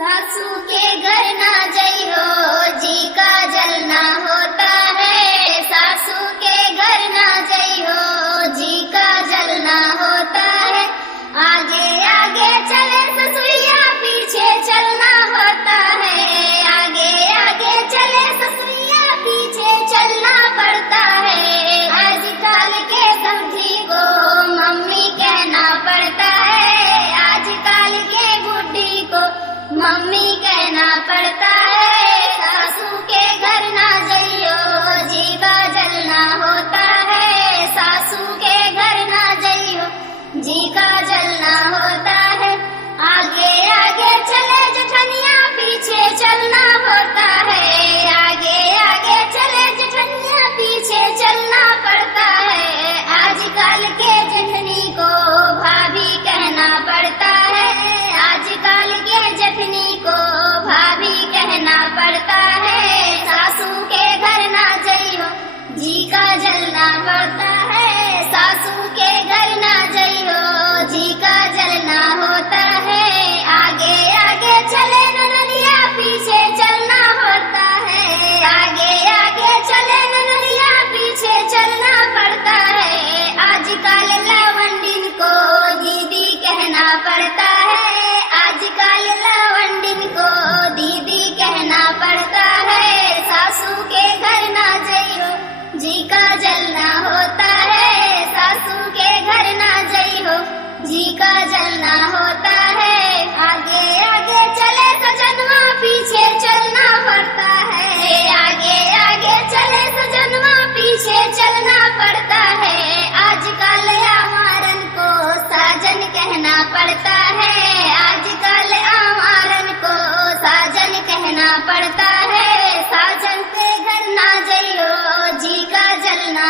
सासू के घर ना जइयो जी का जलना होता है। सासू के घर ना जइयो जी का जलना होता है। आगे आगे चले ससुरिया पीछे चलना होता है। आगे आगे चले ससुरिया पीछे चलना पड़ता है। आजकल के समझी को मम्मी कहना पड़ता है। आजकल के बुढ़ी को मम्मी कहना पड़ता है। सासू के घर ना जइयो जी का जलना होता है। सासू के घर ना जइयो जी का जलना होता है। आगे आगे चले जेठनिया पीछे चलना होता है। आगे आगे चले जेठनिया पीछे चलना पड़ता है। आजकल के जेठनी को भाभी कहना पड़ता है। आजकल के जेठनी को भाभी कहना पड़ता है। सासू के घर ना जइयो जी का जलना पड़ता है। सासू के घर ना जइयो जी का जलना होता है। आगे आगे चले ननदिया पीछे चलना होता है। आगे आगे चले ननदिया पीछे चलना पड़ता है। आजकल लवंडिन को दीदी कहना पड़ता है। आजकल लवंडिन को दीदी कहना पड़ता है। सासू के घर ना जइयो जी का जलना होता है। सासू के घर ना जइयो जी का जलना होता है। आगे आगे चले सजनवा पीछे चलना पड़ता है। आगे आगे चले सजनवा पीछे चलना पड़ता है। आजकल आवारन को साजन कहना पड़ता है। आजकल आवारन को साजन कहना पड़ता है। साजन के घर ना जइयो जी का जलना